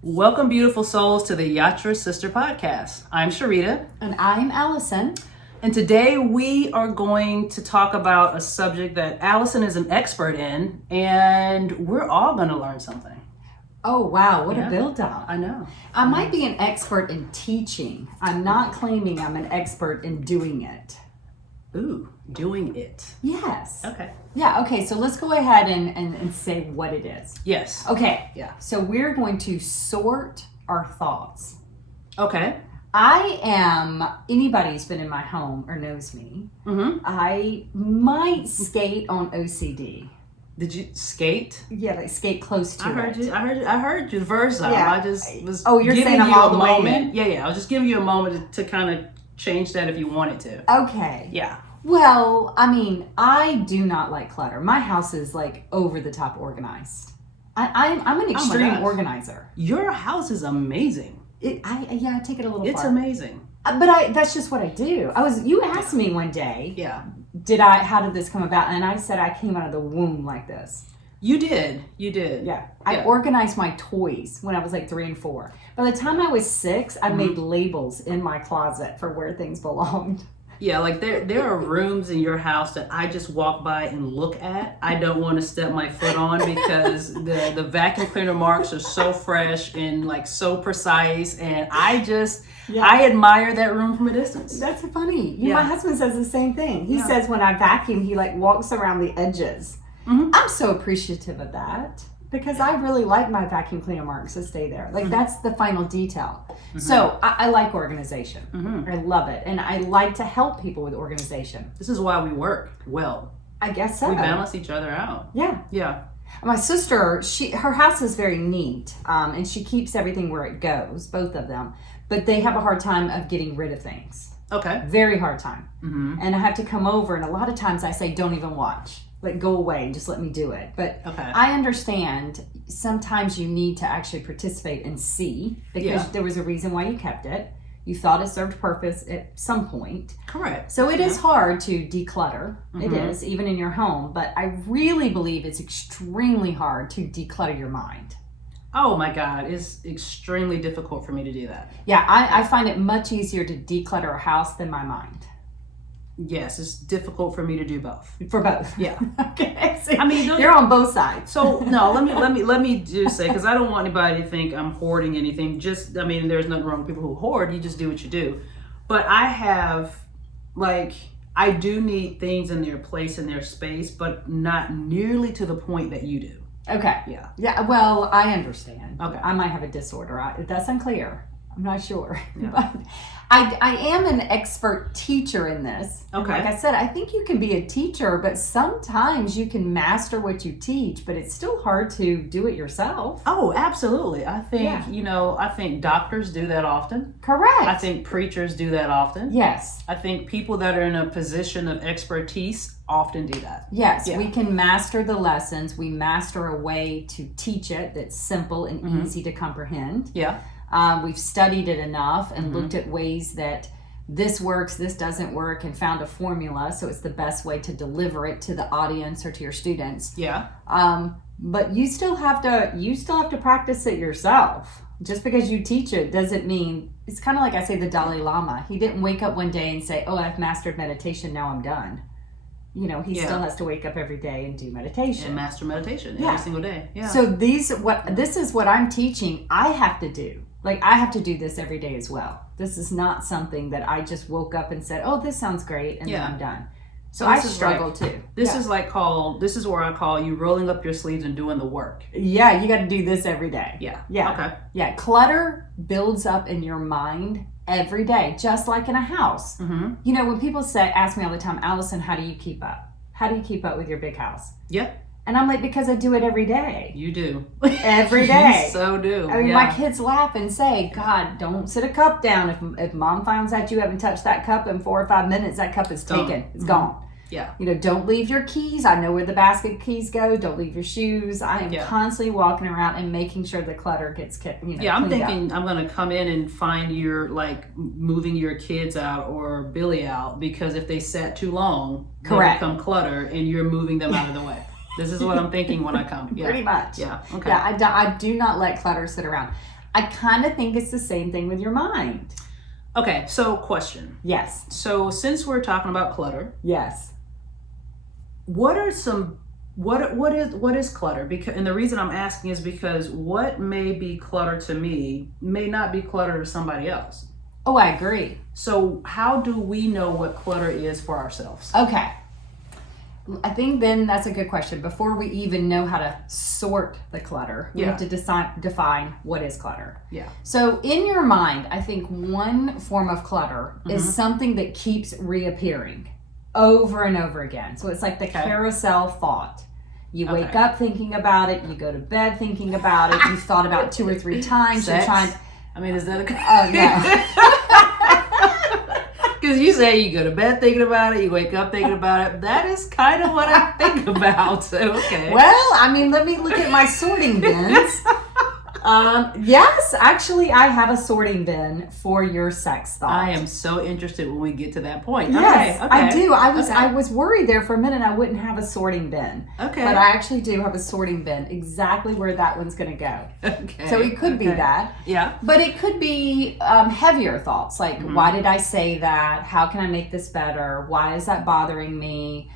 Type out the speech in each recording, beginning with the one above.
Welcome, beautiful souls, to the Yatra Sister Podcast. I'm Sharita. And I'm Allison. And today we are going to talk about a subject that Allison is an expert in, and we're all going to learn something. Oh, wow. What a build-up. I know. I might be an expert in teaching. I'm not claiming I'm an expert in doing it. Ooh, doing it. Yes. Okay. Yeah, okay. So let's go ahead and say what it is. Yes. Okay. Yeah. So we're going to sort our thoughts. Okay. Anybody who's been in my home or knows me, Mm-hmm. I might skate on OCD. Did you skate? Yeah, like skate close to I heard it. you. I heard you the first time. Yeah. I just was. Oh, you're giving saying I'm you all a the way moment. in? Yeah. I was just giving you a moment to kind of change that if you wanted to. Okay. Yeah. Well, I mean, I do not like clutter. My house is like over the top organized. I'm an extreme gosh. organizer. Your house is amazing. I take it a little It's far. amazing. But that's just what I do. You asked me one day, Yeah. how did this come about? And I said I came out of the womb like this. You did. Yeah. I organized my toys when I was like 3 and 4. By the time I was 6, I made labels in my closet for where things belonged. Yeah, like there are rooms in your house that I just walk by and look at. I don't want to step my foot on because the vacuum cleaner marks are so fresh and like so precise, and I admire that room from a distance. That's funny. Yeah. My husband says the same thing. He says when I vacuum, he like walks around the edges. Mm-hmm. I'm so appreciative of that because I really like my vacuum cleaner marks to stay there. Like that's the final detail. Mm-hmm. So I like organization. Mm-hmm. I love it. And I like to help people with organization. This is why we work well. I guess so. We balance each other out. Yeah. Yeah. My sister, her house is very neat, and she keeps everything where it goes, both of them. But they have a hard time of getting rid of things. Okay. Very hard time. Mm-hmm. And I have to come over, and a lot of times I say, don't even watch. Like, go away and just let me do it. But Okay. I understand sometimes you need to actually participate and see because there was a reason why you kept it. You thought it served purpose at some point. Correct. So it is hard to declutter. Mm-hmm. It is, even in your home. But I really believe it's extremely hard to declutter your mind. Oh my God, it's extremely difficult for me to do that. Yeah, I find it much easier to declutter a house than my mind. Yes, it's difficult for me to do both. For both. Yeah. Okay. So I mean, you're on both sides. So no, let me just say, because I don't want anybody to think I'm hoarding anything. There's nothing wrong with people who hoard. You just do what you do. But I do need things in their place, in their space, but not nearly to the point that you do. Okay. Yeah. Yeah. Well, I understand. Okay. I might have a disorder. That's unclear. I'm not sure. Yeah. But I am an expert teacher in this. Okay. Like I said, I think you can be a teacher, but sometimes you can master what you teach, but it's still hard to do it yourself. Oh, absolutely. I think, Yeah. I think doctors do that often. Correct. I think preachers do that often. Yes. I think people that are in a position of expertise often do that. Yes, Yeah. we can master the lessons. We master a way to teach it that's simple and easy to comprehend. Yeah. We've studied it enough and looked at ways that this works, this doesn't work, and found a formula so it's the best way to deliver it to the audience or to your students. Yeah. But you still have to practice it yourself. Just because you teach it doesn't mean, it's kind of like I say the Dalai Lama. He didn't wake up one day and say, "Oh, I've mastered meditation, now I'm done." He still has to wake up every day and do meditation. And master meditation Yeah. every single day. Yeah. So this is what I'm teaching. I have to do. Like I have to do this every day as well. This is not something that I just woke up and said, "Oh, this sounds great," and then I'm done. So I struggle too. This is where I call you rolling up your sleeves and doing the work. Yeah, you got to do this every day. Yeah. Yeah. Okay. Yeah. Clutter builds up in your mind every day, just like in a house. Mm-hmm. When people ask me all the time, "Allison, how do you keep up? How do you keep up with your big house?" Yeah. And I'm like, because I do it every day. You do. Every day. You so do. I mean, my kids laugh and say, "God, don't sit a cup down. If mom finds out you haven't touched that cup in 4 or 5 minutes, that cup is taken. It's gone." Yeah. You know, don't leave your keys. I know where the basket keys go. Don't leave your shoes. I am constantly walking around and making sure the clutter gets kept, you know, Yeah, I'm cleaned thinking up. I'm going to come in and find you're like moving your kids out or Billy out, because if they sat too long, they Correct. become clutter and you're moving them out of the way. This is what I'm thinking when I come. Yeah. Pretty much. Yeah. Okay. Yeah, I do not let clutter sit around. I kind of think it's the same thing with your mind. Okay. So question. Yes. So since we're talking about clutter, Yes. what are some what is clutter? Because, and the reason I'm asking is because what may be clutter to me may not be clutter to somebody else. Oh, I agree. So how do we know what clutter is for ourselves? Okay. I think then that's a good question. Before we even know how to sort the clutter, we have to define what is clutter. Yeah. So in your mind, I think one form of clutter is something that keeps reappearing over and over again. So it's like the carousel thought. You wake up thinking about it, you go to bed thinking about it, you've thought about it 2 or 3 times. Sex? You're trying. I mean, is that a No. Because you say you go to bed thinking about it, you wake up thinking about it. That is kind of what I think about. So, okay. Well, I mean, let me look at my sorting bins. Yes, actually, I have a sorting bin for your sex thought. I am so interested when we get to that point. Yes, Okay. I do. I was worried there for a minute I wouldn't have a sorting bin. Okay. But I actually do have a sorting bin, exactly where that one's going to go. Okay. So it could be that. Yeah. But it could be heavier thoughts, like why did I say that? How can I make this better? Why is that bothering me?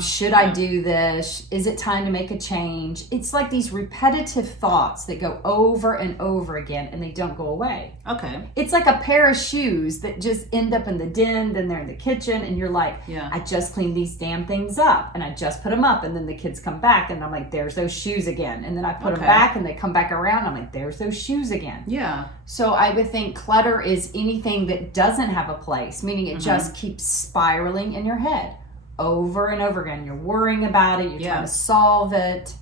Should I do this? Is it time to make a change? It's like these repetitive thoughts that go over and over again and they don't go away. Okay. It's like a pair of shoes that just end up in the den, then they're in the kitchen, and you're like, I just cleaned these damn things up, and I just put them up, and then the kids come back, and I'm like, there's those shoes again. And then I put them back, and they come back around, I'm like, there's those shoes again. Yeah. So I would think clutter is anything that doesn't have a place, meaning it just keeps spiraling in your head over and over again. You're worrying about it, you're trying to solve it.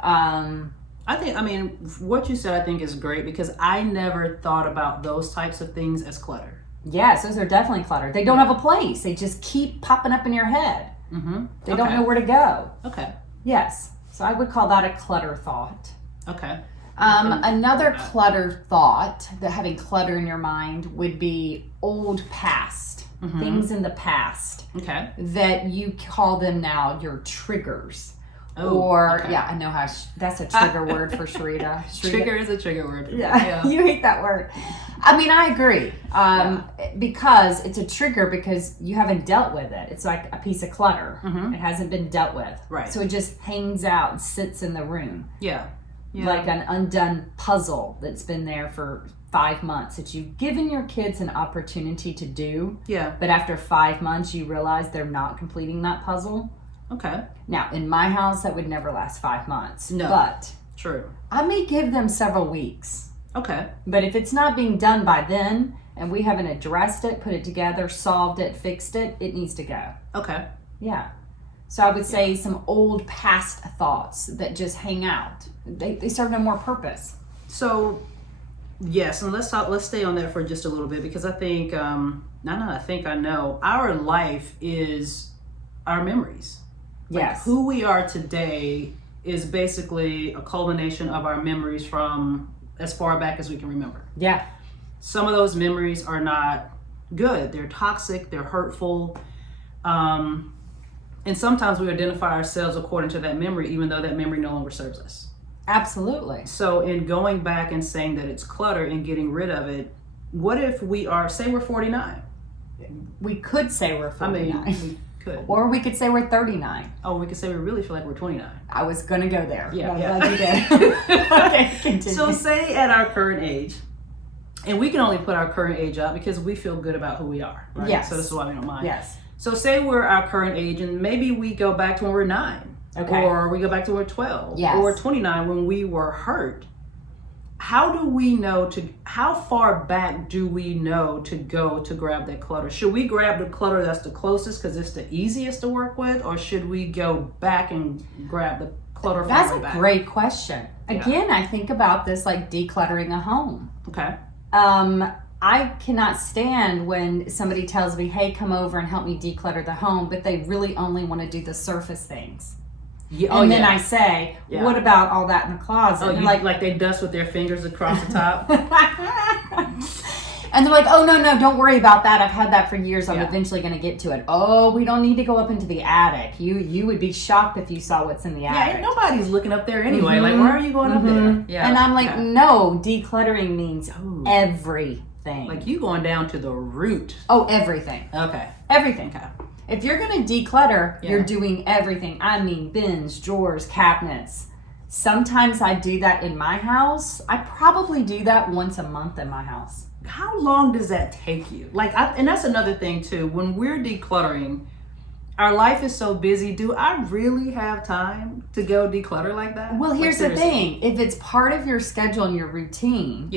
I mean, what you said I think is great, because I never thought about those types of things as clutter. Yes, those are definitely clutter. They don't have a place. They just keep popping up in your head. They don't know where to go. Okay. Yes. So I would call that a clutter thought. Okay. Another clutter thought, that having clutter in your mind, would be old past. Things in the past. Okay. That you call them now your triggers. Oh, or, I know how, that's a trigger word for Sharita. Trigger is a trigger word. Yeah, you hate that word. I mean, I agree. Because it's a trigger because you haven't dealt with it. It's like a piece of clutter. It hasn't been dealt with. Right. So it just hangs out and sits in the room. Yeah. Like an undone puzzle that's been there for 5 months that you've given your kids an opportunity to do. Yeah. But after 5 months, you realize they're not completing that puzzle. Okay. Now, in my house, that would never last 5 months. No. But true. I may give them several weeks. Okay. But if it's not being done by then, and we haven't addressed it, put it together, solved it, fixed it, it needs to go. Okay. Yeah. So I would say some old past thoughts that just hang out. They serve no more purpose. So, yes, and let's stay on that for just a little bit, because I think, I know, our life is our memories. Yes. Like, who we are today is basically a culmination of our memories from as far back as we can remember. Yeah. Some of those memories are not good. They're toxic, they're hurtful. And sometimes we identify ourselves according to that memory, even though that memory no longer serves us. Absolutely. So in going back and saying that it's clutter and getting rid of it, what if say we're 49? We could say we're 49. I mean, we could. Or we could say we're 39. Oh, we could say we really feel like we're 29. I was going to go there. Yeah. I'm glad you did. Okay, continue. So say at our current age, and we can only put our current age up because we feel good about who we are, right? Yes. So this is why we don't mind. Yes. So say we're our current age, and maybe we go back to when we're 9. Okay. Or we go back to when we're 12. Yes. Or 29 when we were hurt. How do we know how far back do we know to go to grab that clutter? Should we grab the clutter that's the closest because it's the easiest to work with? Or should we go back and grab the clutter from That's way a back? great question. Again, I think about this like decluttering a home. Okay. I cannot stand when somebody tells me, hey, come over and help me declutter the home, but they really only want to do the surface things. Yeah. And then I say, what about all that in the closet? Oh, and like they dust with their fingers across the top? And they're like, oh, no, don't worry about that. I've had that for years. I'm eventually going to get to it. Oh, we don't need to go up into the attic. You would be shocked if you saw what's in the attic. Yeah, and nobody's looking up there anyway. Like, why are you going up there? Yeah. And I'm like, no, decluttering means everything. Like you going down to the root. Oh, everything. Okay. Everything. Okay. If you're going to declutter, you're doing everything. I mean, bins, drawers, cabinets. Sometimes I do that in my house. I probably do that once a month in my house. How long does that take you? And that's another thing too. When we're decluttering, our life is so busy. Do I really have time to go declutter like that? Well, here's the thing. If it's part of your schedule and your routine,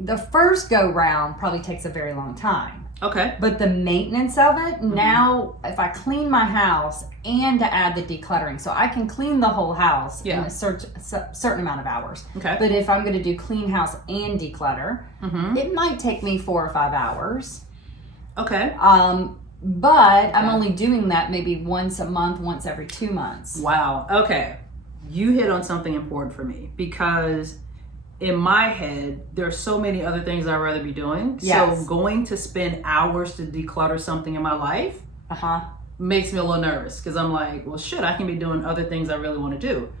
the first go round probably takes a very long time. Okay. But the maintenance of it, now if I clean my house and to add the decluttering, so I can clean the whole house in a certain amount of hours. Okay. But if I'm going to do clean house and declutter, it might take me 4 or 5 hours. Okay. But I'm only doing that maybe once a month, once every 2 months. Wow. Okay. You hit on something important for me because in my head, there's so many other things I'd rather be doing. Yes. So going to spend hours to declutter something in my life makes me a little nervous because I'm like, well, shit, I can be doing other things I really want to do.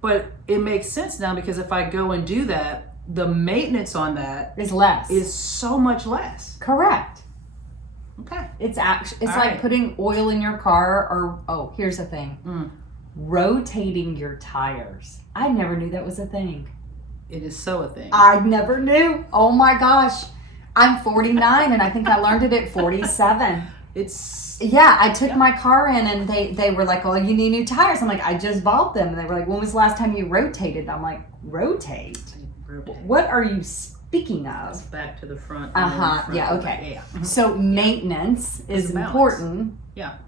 But it makes sense now because if I go and do that, the maintenance on that is so much less. Correct. Okay. It's like putting oil in your car here's the thing. Rotating your tires. I never knew that was a thing. It is so a thing. I never knew. Oh my gosh. I'm 49 and I think I learned it at 47. I took my car in and they were like, oh, you need new tires. I'm like, I just bought them. And they were like, when was the last time you rotated? I'm like, rotate? What are you speaking of? Back to the front. Yeah, okay. So maintenance is important. Yeah.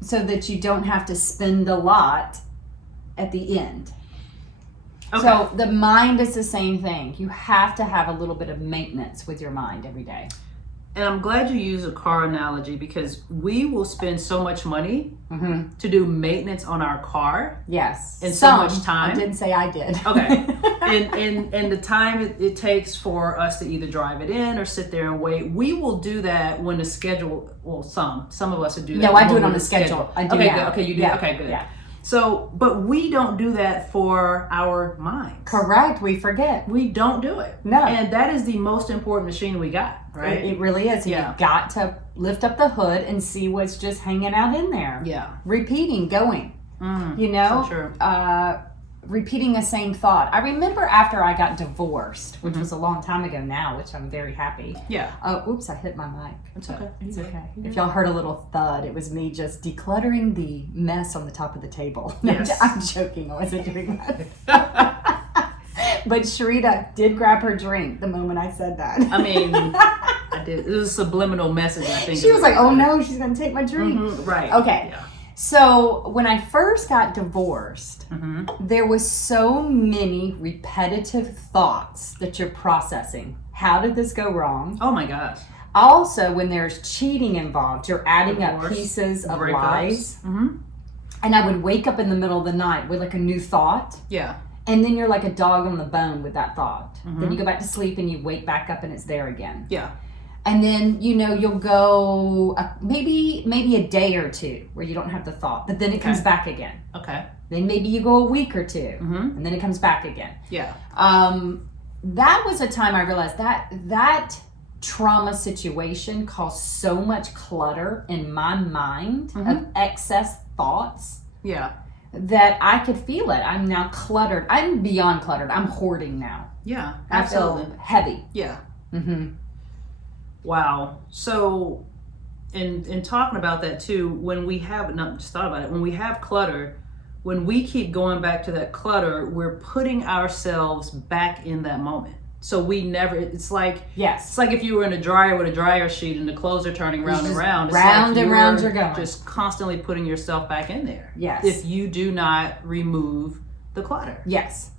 So that you don't have to spend a lot at the end. Okay. So the mind is the same thing. You have to have a little bit of maintenance with your mind every day. And I'm glad you use a car analogy because we will spend so much money to do maintenance on our car. Yes. And so much time. I didn't say I did. Okay. and the time it takes for us to either drive it in or sit there and wait. We will do that when the schedule, some of us would do that. No, I do it on the schedule. I do okay, now. Good. Okay, you do. Yeah. Okay, good. Yeah. So, but we don't do that for our minds. Correct. We forget. We don't do it. No. And that is the most important machine we got, right? It really is. You've got to lift up the hood and see what's just hanging out in there. Yeah. Repeating, going. So true. Repeating the same thought. I remember after I got divorced, which was a long time ago now, which I'm very happy. Yeah. Oops, I hit my mic. It's okay. It's okay. If y'all heard a little thud, it was me just decluttering the mess on the top of the table. Yes. I'm joking. I wasn't doing that. But Sharita did grab her drink the moment I said that. I mean, I did. It was a subliminal message, I think. She was like, oh no, she's going to take my drink. Right. Okay. Yeah. So when I first got divorced, there was so many repetitive thoughts that you're processing. How did this go wrong? Oh my gosh. Also, when there's cheating involved, you're adding up pieces of lies. And I would wake up in the middle of the night with like a new thought. Yeah. And then you're like a dog on the bone with that thought. Then you go back to sleep and you wake back up and it's there again. Yeah. And then, you'll go maybe a day or two where you don't have the thought, but then it comes back again. Okay. Then maybe you go a week or two, and then it comes back again. Yeah. That was a time I realized that trauma situation caused so much clutter in my mind of excess thoughts. Yeah. That I could feel it. I'm now cluttered. I'm beyond cluttered. I'm hoarding now. Yeah. Absolutely. I feel heavy. Yeah. Wow. So, in talking about that too, when we have, not just thought about it, when we have clutter, when we keep going back to that clutter, we're putting ourselves back in that moment. So we never, it's like if you were in a dryer with a dryer sheet and the clothes are turning round and round. It's round like and round you're going. Just constantly putting yourself back in there. Yes. If you do not remove the clutter. Yes.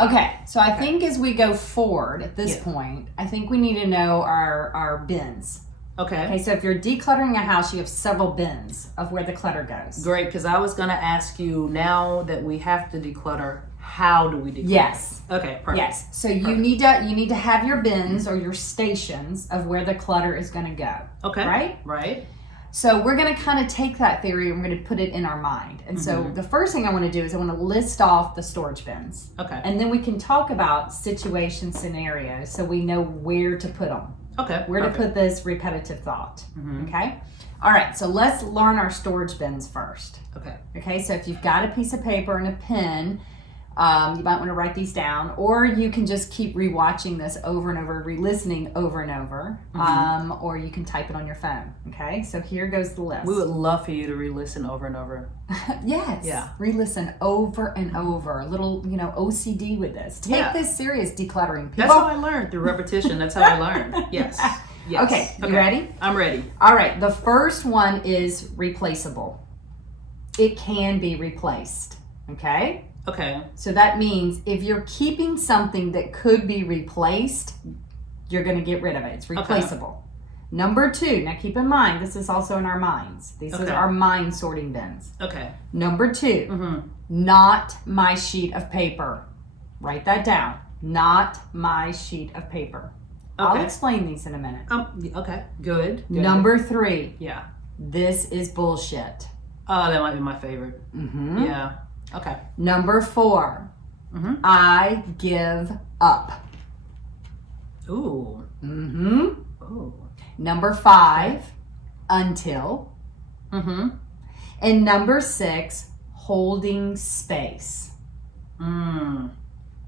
Okay, so I think as we go forward at this Yeah. point, I think we need to know our bins. Okay. Okay, so if you're decluttering a house, you have several bins of where the clutter goes. Great, because I was going to ask you, now that we have to declutter, how do we declutter? Yes. Okay, perfect. Yes. So you need to have your bins or your stations of where the clutter is going to go. Okay. Right? Right. So we're going to kind of take that theory and we're going to put it in our mind. And so the first thing I want to do is I want to list off the storage bins. Okay. And then we can talk about situation scenarios so we know where to put them. Okay. Where perfect. to put this repetitive thought. Okay? All right, so let's learn our storage bins first. Okay. Okay, so if you've got a piece of paper and a pen, you might want to write these down, or you can just keep rewatching this over and over, re-listening over and over, or you can type it on your phone. Okay, so here goes the list. We would love for you to re-listen over and over. Yes. Yeah. Re-listen over and over. A little, OCD with this. Take this serious, decluttering. People. That's how I learned, through repetition. That's how I learned. Yes. Yes. Okay, you ready? I'm ready. All right, the first one is replaceable. It can be replaced. Okay? Okay. So that means if you're keeping something that could be replaced, you're going to get rid of it. It's replaceable. Number 2, now keep in mind, this is also in our minds. These are our mind sorting bins. Okay. Number 2, not my sheet of paper. Write that down. Not my sheet of paper. I'll explain these in a minute. Okay. Good. Number 3, Yeah. this is bullshit. Oh, that might be my favorite. Yeah. Okay. Number 4, I give up. Ooh. Ooh. Number 5, until. And number 6, holding space.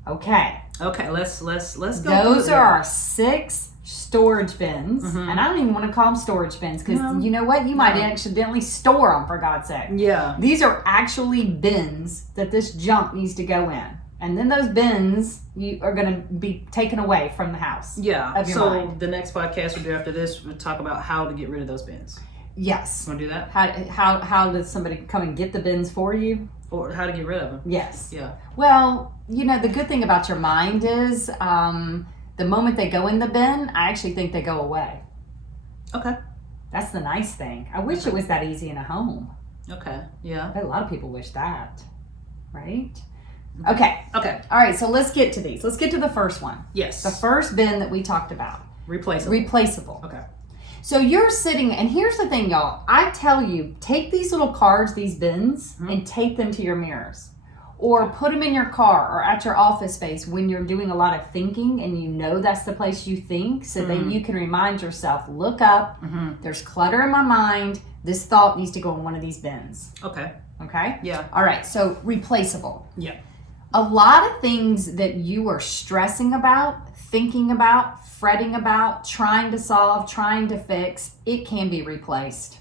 Okay. Okay. Let's go. Those through are it. our 6 storage bins, and I don't even want to call them storage bins because you know what? You might accidentally store them, for God's sake. Yeah. These are actually bins that this junk needs to go in, and then those bins are going to be taken away from the house. Yeah. Of your So mind. the next podcast we'll do after this, we'll talk about how to get rid of those bins. Yes. Want to do that? How does somebody come and get the bins for you? Or how to get rid of them? Yes. Yeah. Well, the good thing about your mind is the moment they go in the bin, I actually think they go away. Okay. That's the nice thing. I wish it was that easy in a home. Okay. Yeah. I bet a lot of people wish that. Right? Okay. Okay. All right, so let's get to these. Let's get to the first one. Yes. The first bin that we talked about. Replaceable. Replaceable. Okay. So you're sitting, and here's the thing, y'all. I tell you, take these little cards, these bins, and tape them to your mirrors. Or put them in your car or at your office space when you're doing a lot of thinking and you know that's the place you think, so that you can remind yourself, look up, there's clutter in my mind, this thought needs to go in one of these bins. Okay. Okay? Yeah. All right, so replaceable. Yeah. A lot of things that you are stressing about, thinking about, fretting about, trying to solve, trying to fix, it can be replaced.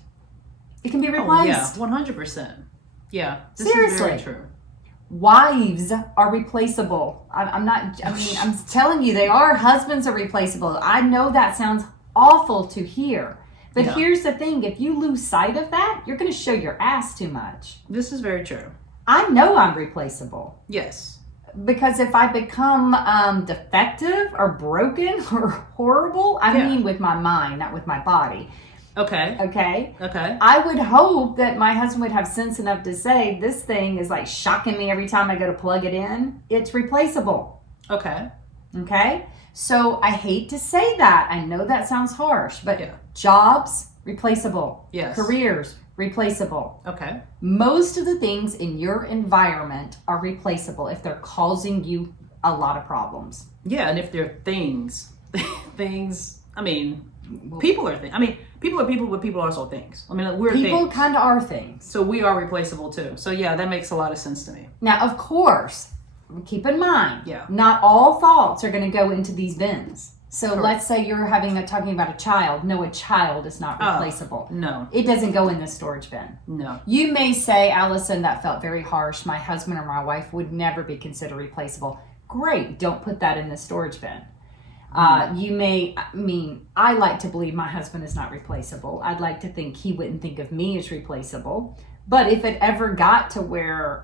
It can be replaced. Oh, yeah. 100%. Yeah. This Seriously. is very true. Wives are replaceable. I'm telling you, they are. Husbands are replaceable. I know that sounds awful to hear. But here's the thing. If you lose sight of that, you're going to show your ass too much. This is very true. I know I'm replaceable. Yes. Because if I become defective or broken or horrible, I mean with my mind, not with my body. Okay. Okay? Okay. I would hope that my husband would have sense enough to say, this thing is like shocking me every time I go to plug it in. It's replaceable. Okay. Okay? So I hate to say that. I know that sounds harsh, but jobs, replaceable. Yes. Careers, replaceable. Okay. Most of the things in your environment are replaceable if they're causing you a lot of problems. Yeah, and if they're things, people are things. People are people, but people are also things. We're People things. kind of are things. So we are replaceable too. So yeah, that makes a lot of sense to me. Now, of course, keep in mind, Yeah. not all thoughts are going to go into these bins. So Correct. let's say you're talking about a child. No, a child is not replaceable. No. It doesn't go in the storage bin. No. You may say, Allison, that felt very harsh. My husband or my wife would never be considered replaceable. Great. Don't put that in the storage bin. I like to believe my husband is not replaceable. I'd like to think he wouldn't think of me as replaceable. But if it ever got to where,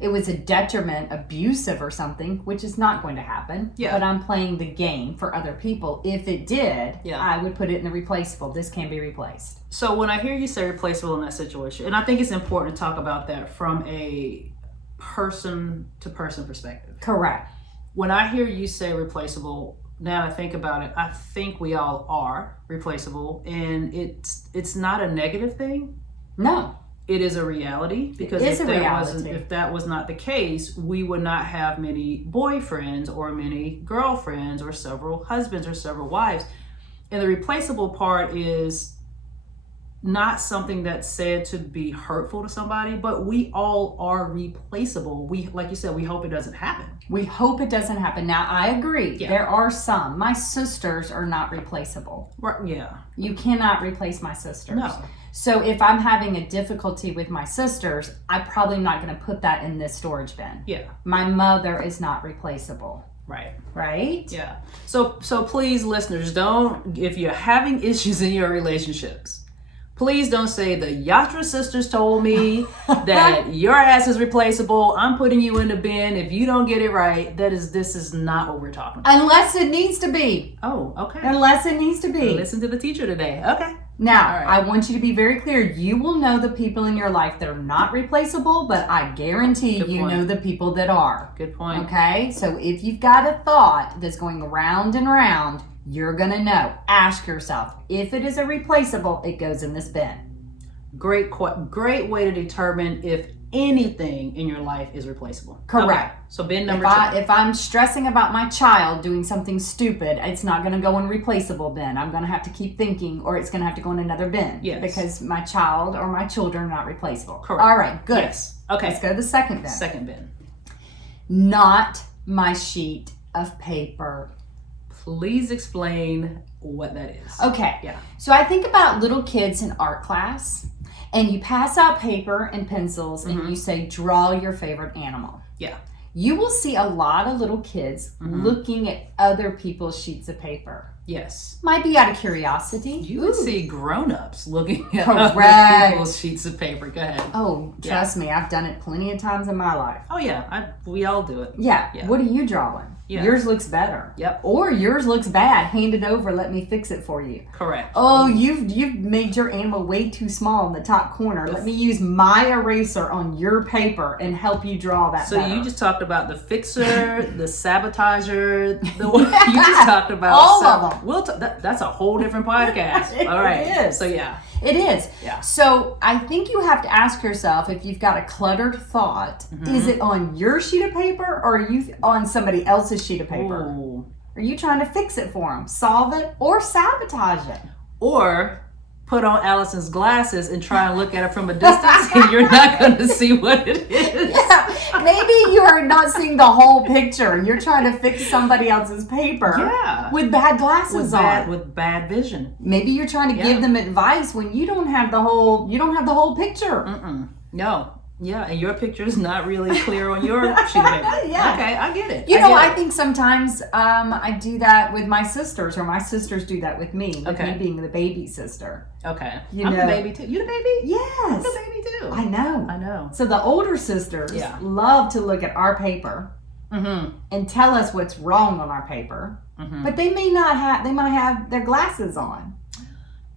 it was a detriment, abusive or something, which is not going to happen. Yeah. But I'm playing the game for other people. If it did, Yeah. I would put it in the replaceable. This can be replaced. So when I hear you say replaceable in that situation, and I think it's important to talk about that from a person to person perspective. Correct. When I hear you say replaceable, now I think about it, I think we all are replaceable, and it's not a negative thing. No. It is a reality, because It is if a that reality. wasn't, if that was not the case, we would not have many boyfriends or many girlfriends or several husbands or several wives. And the replaceable part is not something that's said to be hurtful to somebody, but we all are replaceable. We, like you said, we hope it doesn't happen. We hope it doesn't happen. Now, I agree. Yeah. There are some. My sisters are not replaceable. Right? Yeah. You cannot replace my sisters. No. So if I'm having a difficulty with my sisters, I'm probably not going to put that in this storage bin. Yeah. My mother is not replaceable. Right. Right? Yeah. So please, listeners, don't, if you're having issues in your relationships, please don't say the Yatra sisters told me that your ass is replaceable. I'm putting you in the bin. If you don't get it right, this is not what we're talking about. Unless it needs to be. Oh, okay. Unless it needs to be. Listen to the teacher today. Okay. Now, All right. I want you to be very clear. You will know the people in your life that are not replaceable, but I guarantee Good you point. know the people that are. Good point. Okay? So if you've got a thought that's going round and round, you're going to know. Ask yourself, if it is a replaceable, it goes in this bin. Great way to determine if anything in your life is replaceable. Correct. Okay. So bin number 2. If I'm stressing about my child doing something stupid, it's not going to go in replaceable bin. I'm going to have to keep thinking, or it's going to have to go in another bin. Yes. Because my child or my children are not replaceable. Correct. All right, good. Yes. Okay. Let's go to the second bin. Second bin. Not my sheet of paper. Please explain what that is. Okay. Yeah. So I think about little kids in art class, and you pass out paper and pencils, and you say, draw your favorite animal. Yeah. You will see a lot of little kids looking at other people's sheets of paper. Yes. Might be out of curiosity. You would see grown-ups looking at Correct. other people's sheets of paper. Go ahead. Oh, trust me, I've done it plenty of times in my life. Oh, yeah. We all do it. Yeah. Yeah. What are you drawing? Yeah. Yours looks better. Yep. Or yours looks bad. Hand it over. Let me fix it for you. Correct. Oh, you've made your animal way too small in the top corner. Let me use my eraser on your paper and help you draw that So better. you just talked about the fixer, the sabotager, you just talked about All of them. We'll that's a whole different podcast. It All right. is. So yeah. It is. Yeah. So I think you have to ask yourself, if you've got a cluttered thought, is it on your sheet of paper, or are you on somebody else's sheet of paper? Ooh. Are you trying to fix it for them, solve it, or sabotage it? Or put on Allison's glasses and try and look at it from a distance, and you're not going to see what it is. Yeah, maybe you are not seeing the whole picture. You're trying to fix somebody else's paper Yeah. with bad glasses on. With bad vision. Maybe you're trying to give them advice when you don't have the whole picture. No. Yeah, and your picture is not really clear on your sheet of paper. Yeah. Okay, I get it. I think sometimes I do that with my sisters, or my sisters do that with me. With me being the baby sister. Okay. You I'm know. the baby too. You the baby? Yes. I'm the baby too. I know. I know. So the older sisters love to look at our paper and tell us what's wrong on our paper, but they might have their glasses on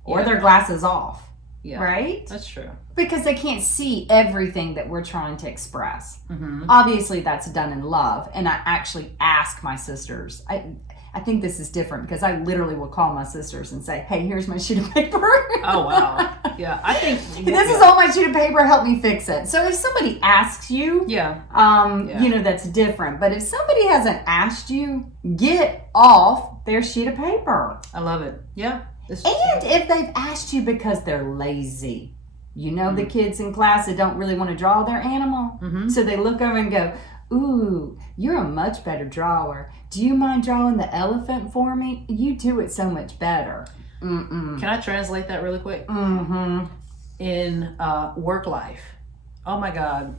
or their glasses off. Yeah. Right? That's true. Because they can't see everything that we're trying to express. Obviously, that's done in love. And I actually ask my sisters. I think this is different because I literally will call my sisters and say, hey, here's my sheet of paper. Oh, wow. Yeah, I think... This is on my sheet of paper. Help me fix it. So if somebody asks you, that's different. But if somebody hasn't asked you, get off their sheet of paper. I love it. Yeah. And if they've asked you because they're lazy, the kids in class that don't really want to draw their animal, so they look over and go, ooh, you're a much better drawer. Do you mind drawing the elephant for me? You do it so much better. Can I translate that really quick? In work life, oh my God,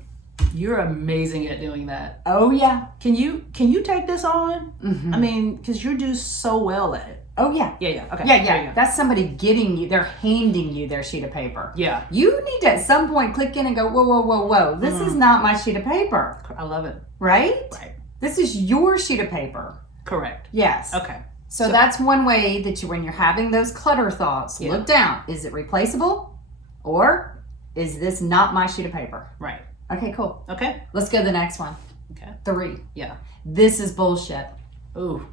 You're amazing at doing that. Oh yeah. Can you take this on? I mean, because you do so well at it. Oh yeah. Yeah. Okay. Yeah. That's somebody getting you. They're handing you their sheet of paper. Yeah. You need to at some point click in and go, whoa. This is not my sheet of paper. I love it. Right? Right. This is your sheet of paper. Correct. Yes. Okay. So that's one way that when you're having those clutter thoughts, Yeah. look down. Is it replaceable? Or is this not my sheet of paper? Right. Okay, cool. Okay. Let's go to the next one. Okay. 3. Yeah. This is bullshit. Ooh,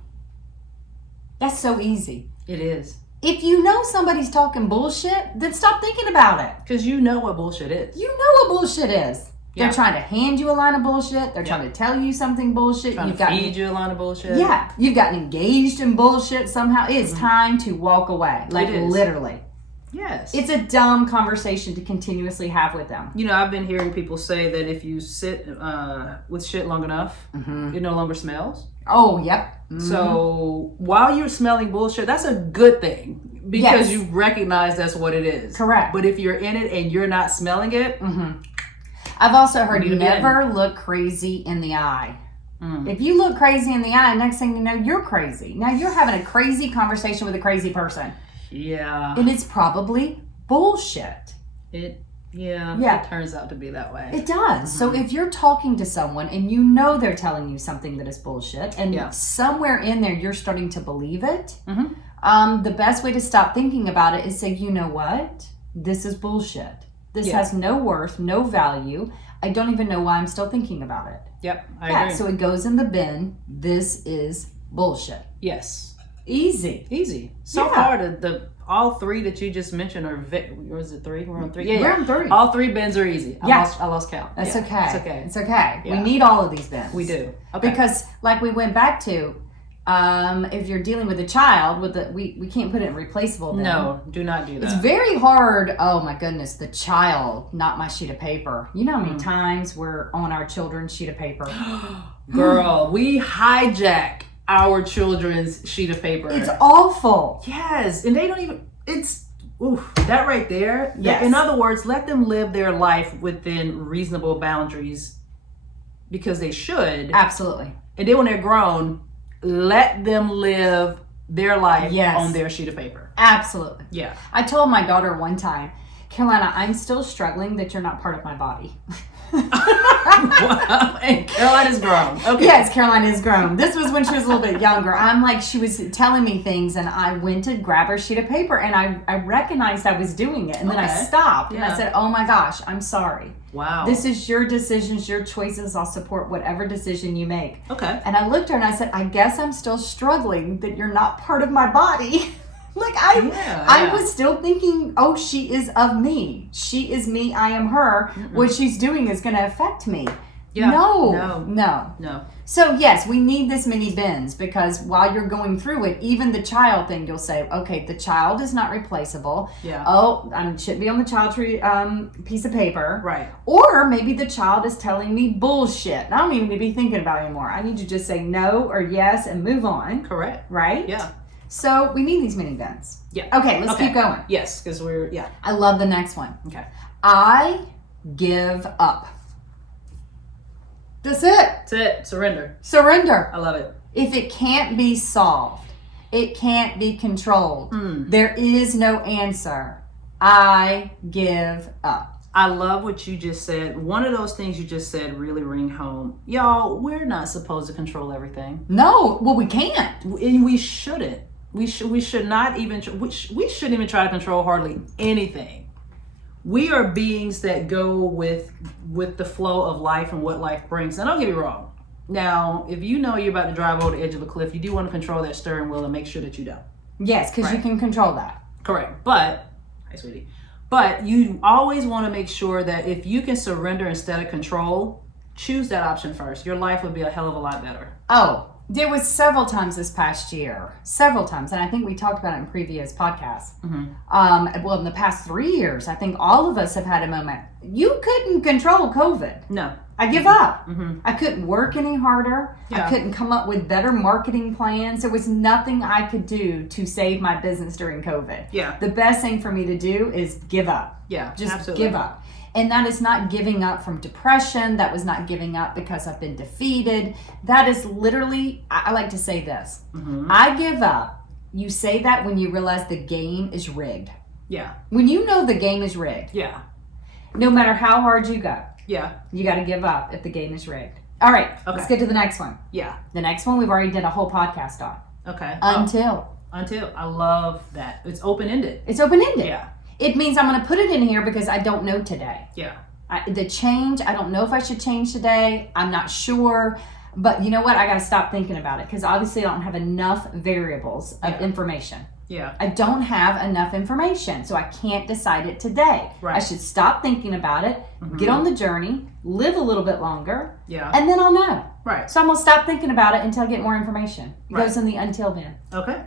That's so easy. it is. If you know somebody's talking bullshit, then stop thinking about it. Because you know what bullshit is. You know what bullshit is. Yeah. They're trying to hand you a line of bullshit. They're trying to tell you something bullshit. Trying to feed you a line of bullshit. Yeah, you've gotten engaged in bullshit somehow. It's time to walk away. Like It is. literally. Yes. It's a dumb conversation to continuously have with them. You know, I've been hearing people say that if you sit with shit long enough, it no longer smells. Oh, yep. So while you're smelling bullshit, that's a good thing because Yes. you recognize that's what it is. Correct. But if you're in it and you're not smelling it, I've also heard You need a never look crazy in the eye. If you look crazy in the eye, next thing you know, you're crazy. Now you're having a crazy conversation with a crazy person. yeah, And it's probably bullshit. it turns out to be that way. It does. So if you're talking to someone and you know they're telling you something that is bullshit, and somewhere in there you're starting to believe it, the best way to stop thinking about it is say, you know what? This is bullshit. This has no worth, no value. I don't even know why I'm still thinking about it. Yep, I agree. So it goes in the bin. This is bullshit. Yes, Easy. So Yeah. far, the all 3 that you just mentioned are was it 3? We're on 3. We're on 3. All 3 bins are easy. Yeah. I lost count. That's Yeah, okay. It's okay. It's okay. Yeah. We need all of these bins. We do. Okay. Because like we went back to, if you're dealing with a child, we can't put it in replaceable bin. No, do not do that. It's very hard. Oh my goodness, the child, not my sheet of paper. You know how many times we're on our children's sheet of paper? Girl, we hijack our children's sheet of paper. It's awful. Yes, and they don't even. It's that right there. Yes. In other words, let them live their life within reasonable boundaries, because they should. Absolutely. And then when they're grown, let them live their life Yes. on their sheet of paper. Absolutely. Yeah. I told my daughter one time, Carolina, I'm still struggling that you're not part of my body. And Caroline is grown. Okay. Yes, Caroline is grown. This was when she was a little bit younger. I'm like, she was telling me things, and I went to grab her sheet of paper, and I recognized I was doing it, and then I Okay. stopped, and I Yeah. said, oh my gosh, I'm sorry. Wow. This is your decisions, your choices. I'll support whatever decision you make. Okay. And I looked at her and I said, I guess I'm still struggling that you're not part of my body. Like I was still thinking, oh, she is of me. She is me. I am her. What she's doing is going to affect me. Yeah. No. So yes, we need this many bins, because while you're going through it, even the child thing, you'll say, okay, the child is not replaceable. Yeah. Oh, I should be on the child tree piece of paper. Right. Or maybe the child is telling me bullshit. I don't even need to be thinking about it anymore. I need to just say no or yes and move on. Correct. Right? Yeah. So we need these mini bins. Yeah. Okay, let's keep going. Yes, because we're I love the next one. Okay. I give up. That's it. That's it. Surrender. Surrender. I love it. If it can't be solved, it can't be controlled. There is no answer. I give up. I love what you just said. One of those things you just said really ring home. Y'all, we're not supposed to control everything. No, well, we can't. And we shouldn't. We should not even, we shouldn't even try to control hardly anything. We are beings that go with the flow of life and what life brings. And don't get me wrong. Now, if you know you're about to drive over the edge of a cliff, you do want to control that steering wheel and make sure that you don't. Yes, because you can control that. Correct. But, hi sweetie, but you always want to make sure that if you can surrender instead of control, choose that option first. Your life would be a hell of a lot better. Oh, there was several times this past year, several times, and I think we talked about it in previous podcasts. Well, in the past 3 years, I think all of us have had a moment. You couldn't control COVID. No. I give up. I couldn't work any harder. Yeah. I couldn't come up with better marketing plans. There was nothing I could do to save my business during COVID. Yeah. The best thing for me to do is give up. Yeah, Just absolutely. give up. And that is not giving up from depression. That was not giving up because I've been defeated. That is literally, I like to say this. I give up. You say that when you realize the game is rigged. Yeah. When you know the game is rigged. Yeah. No matter how hard you go. Yeah. You got to give up if the game is rigged. All right. Okay. Let's get to the next one. Yeah. The next one we've already did a whole podcast on. Okay. Until. I love that. It's open-ended. It's open-ended. Yeah. It means I'm going to put it in here because I don't know today. Yeah. The change, I don't know if I should change today. I'm not sure. But you know what? I got to stop thinking about it because obviously I don't have enough variables of information. Yeah. I don't have enough information, so I can't decide it today. Right. I should stop thinking about it, get on the journey, live a little bit longer, and then I'll know. Right. So I'm going to stop thinking about it until I get more information. It Right. goes in the until bin. Okay.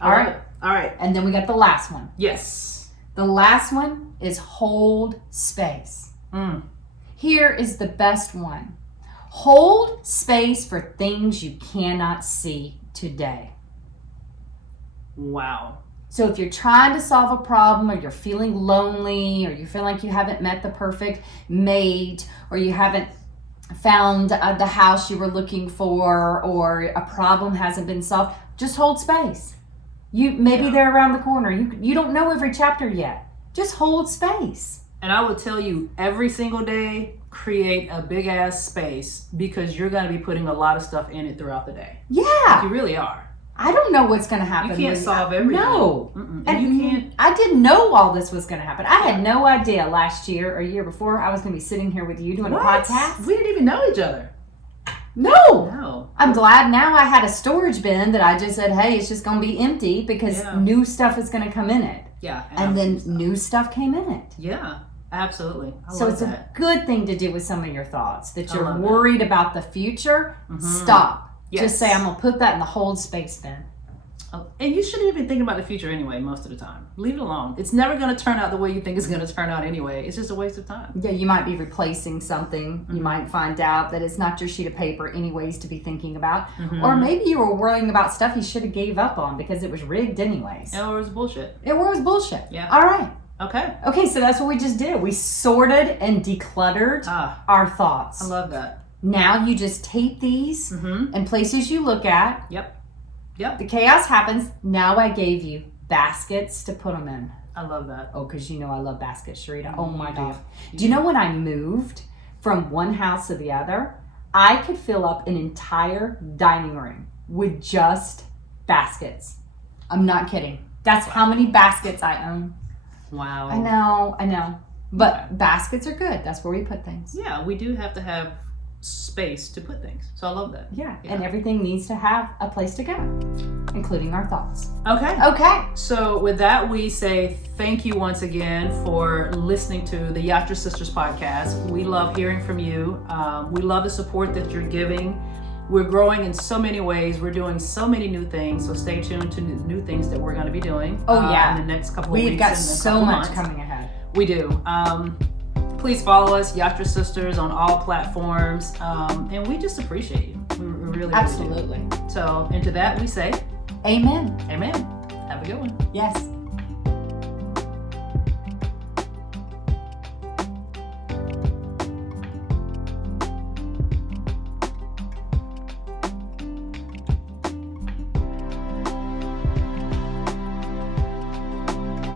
All right. All right. And then we got the last one. Yes. The last one is hold space. Here is the best one. Hold space for things you cannot see today. Wow. So if you're trying to solve a problem, or you're feeling lonely, or you feel like you haven't met the perfect mate, or you haven't found the house you were looking for, or a problem hasn't been solved, just hold space. Maybe they're around the corner. You don't know every chapter yet. Just hold space. And I would tell you every single day, create a big ass space because you're going to be putting a lot of stuff in it throughout the day. Yeah. You really are. I don't know what's going to happen. You can't solve everything. No. And you can't. I didn't know all this was going to happen. I had no idea last year or year before I was going to be sitting here with you doing a podcast. We didn't even know each other. No. I'm glad now I had a storage bin that I just said, hey, it's just going to be empty because new stuff is going to come in it. Yeah. And then new stuff came in it. Yeah. Absolutely. So it's a good thing to do with some of your thoughts that you're worried about the future. Stop. Just say, I'm going to put that in the hold space bin. Oh, and you shouldn't even think about the future anyway, most of the time. Leave it alone. It's never going to turn out the way you think it's going to turn out anyway. It's just a waste of time. Yeah, you might be replacing something. You might find out that it's not your sheet of paper anyways to be thinking about. Or maybe you were worrying about stuff you should have gave up on because it was rigged anyways. Or it was bullshit. It was bullshit. Yeah. All right. Okay, so that's what we just did. We sorted and decluttered our thoughts. I love that. Now you just tape these in places you look at. Yep. The chaos happens. Now I gave you baskets to put them in. I love that. Oh, because you know I love baskets, Sharita. Oh my God. Do you know when I moved from one house to the other, I could fill up an entire dining room with just baskets. I'm not kidding. That's how many baskets I own. Wow. I know. But baskets are good. That's where we put things. Yeah, we do have to have space to put things. So I love that. Yeah. And everything needs to have a place to go, including our thoughts. Okay. So with that, we say thank you once again for listening to the Yatra Sisters podcast. We love hearing from you. We love the support that you're giving. We're growing in so many ways. We're doing so many new things. So stay tuned to new things that we're going to be doing. In the next couple of weeks. We've got so much coming ahead. We do. Please follow us, Yatra Sisters, on all platforms. And we just appreciate you. We really Absolutely. do. So, and to that we say, Amen. Amen. Have a good one. Yes.